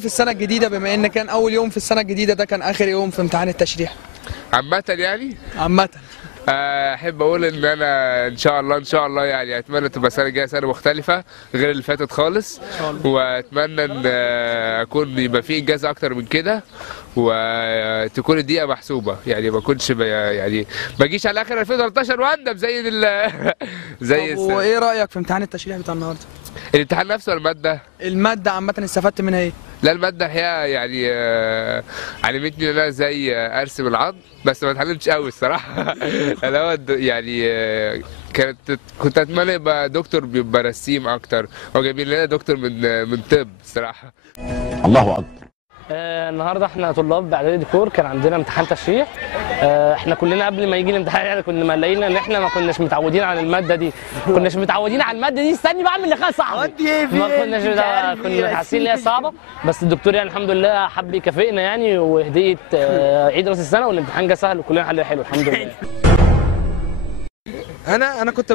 في السنه الجديده بما ان كان اول يوم في السنه الجديده ده كان اخر يوم في امتحان التشريح؟ عامة يعني عامه. احب اقول ان انا ان شاء الله يعني اتمنى تبقى السنه الجايه سنه مختلفه غير اللي فاتت خالص، واتمنى ان اكون يبقى في انجاز اكتر من كده، وتكون الدقيقه محسوبه، يعني ما اكونش يعني ما اجيش على اخر 2013 واندم زي زي طب وايه رايك في امتحان التشريح بتاع النهارده؟ الامتحان نفسه ولا الماده؟ الماده عامه استفدت منها ايه؟ لا الماده الحقيقه يعني علمتني ان انا ازاي ارسم العظم، بس ما اتعلمتش قوي الصراحه. انا هو يعني كنت اتمنى يبقى دكتور بيبقى رسيم اكتر، هو جايبين لنا دكتور من طب الصراحه. الله اكبر. النهارده احنا طلاب باعدادي ديكور كان عندنا امتحان تشريح. احنا كلنا قبل ما يجي الامتحان يعني كنا مقلقين ان احنا ما كناش متعودين على الماده دي، استني بعمل لقاء صعب. كنا حاسين ان هي صعبه، بس الدكتور يعني الحمد لله حب يكافئنا يعني، وهديه عيد راس السنه، والامتحان جه سهل وكلنا حلينا حلو الحمد لله. انا كنت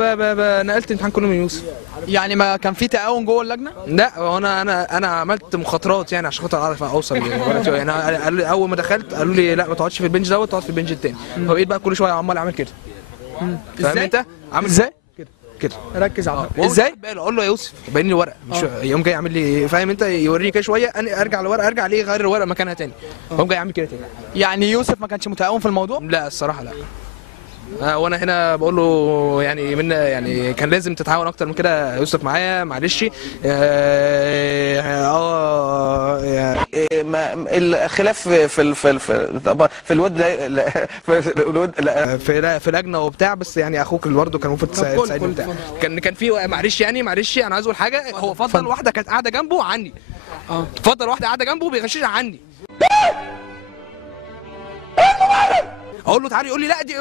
نقلت الامتحان كله من يوسف. يعني ما كان في تعاون جوه اللجنه؟ لا هو انا عملت مخاطرات يعني عشان خاطر اعرف اوصل يعني انا اول ما دخلت قالوا لي لا ما تقعدش في البنج دوت، تقعد في البنج التاني، فبقيت بقى كل شويه عمال اعمل كده. فاهم انت؟ عامل ازاي؟ كده ركز على ازاي؟ اقول له يا يوسف باين لي ورقه، مش يقوم جاي يعمل لي، فاهم انت، يوريني كده شويه، انا ارجع لورقه، ارجع ليه غير الورقه مكانها تاني، يقوم جاي يعمل كده تاني. يعني يوسف ما كانش متعاون في الموضوع؟ لا الصراحه لا. وانا هنا بقول له يعني كان لازم تتعاون اكتر من كده يا يوسف معايا، معلش. الخلاف في الود في لجنه وبتاع، بس يعني اخوك اللي برضه كان المفروض تساعدني وبتاع. كان في معلش انا عايز اقول حاجه، هو فضل واحده كانت قاعده جنبه عني. فضل واحده قاعده جنبه بيغششها عني. اقول له تعالى، يقول لي لا دي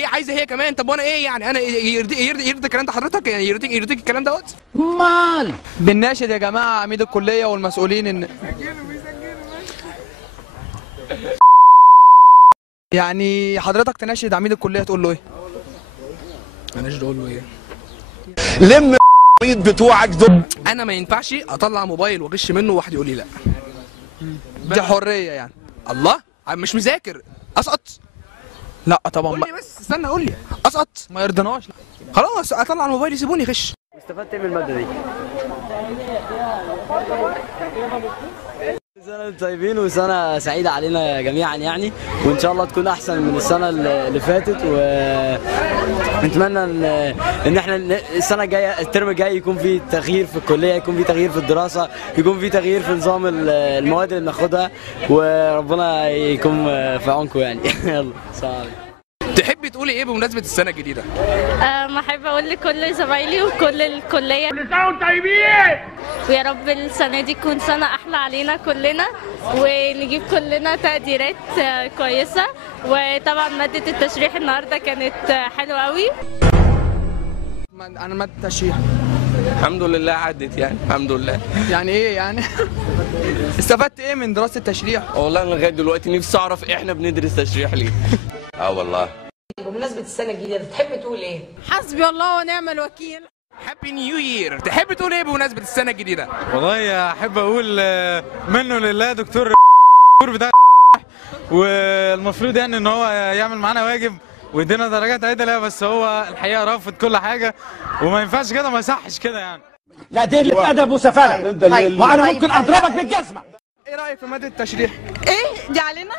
هي عايزه هي كمان. طب وانا ايه يعني؟ انا يرضي الكلام ده حضرتك؟ يعني يرضيك الكلام دوت؟ مال بنناشد يا جماعه عميد الكليه والمسؤولين ان يعني حضرتك تناشد عميد الكليه تقول له ايه؟ انا اقول له ايه؟ لم بتوعك دول. انا ما ينفعش اطلع موبايل واغش منه وواحد يقول لي لا. دي حريه يعني. الله، مش مذاكر اسقط؟ لا طبعا. قول لي بس، استنى قول لي اسقط. ما يرضناش. خلاص اطلع الموبايل يسيبوني يغش. استفدت ايه من الماده دي؟ سنة طيبين وسنة سعيدة علينا جميعا يعني، وإن شاء الله تكون أحسن من السنة اللي فاتت، ونتمنى إن إحنا السنة الجاية الترم الجاي يكون في تغيير في الكلية، يكون في تغيير في الدراسة، يكون في تغيير في نظام المواد اللي بناخدها، وربنا يكون في عونكم يعني. يلا سلام عليكم. تحبي تقولي ايه بمناسبة السنة الجديدة؟ احب اقول لكل زمايلي وكل الكلية كل سنة وانتم طيبين، ويا رب السنة دي تكون سنة احلى علينا كلنا، ونجيب كلنا تقديرات كويسة. وطبعا مادة التشريح النهارده كانت حلوة قوي. انا مادة التشريح الحمد لله عدت يعني، الحمد لله. يعني ايه يعني؟ استفدت ايه من دراسة التشريح؟ والله انا لغايه دلوقتي نفسي اعرف احنا بندرس تشريح ليه. والله. بمناسبة السنة الجديدة تحب تقول ايه؟ حسبي الله ونعم الوكيل. هابي نيو يير. تحب تقول ايه بمناسبة السنة الجديدة؟ والله احب اقول منه لله دكتور بتاع، والمفروض يعني ان هو يعمل معانا واجب ويدينا درجات عدله، بس هو الحقيقه رافض كل حاجه، وما ينفعش كده، ما يصحش كده يعني. لا دي قله ادب وسفاله، وانا ممكن اضربك بالجزمه. ايه رايك في مادة التشريح؟ ايه دي علينا؟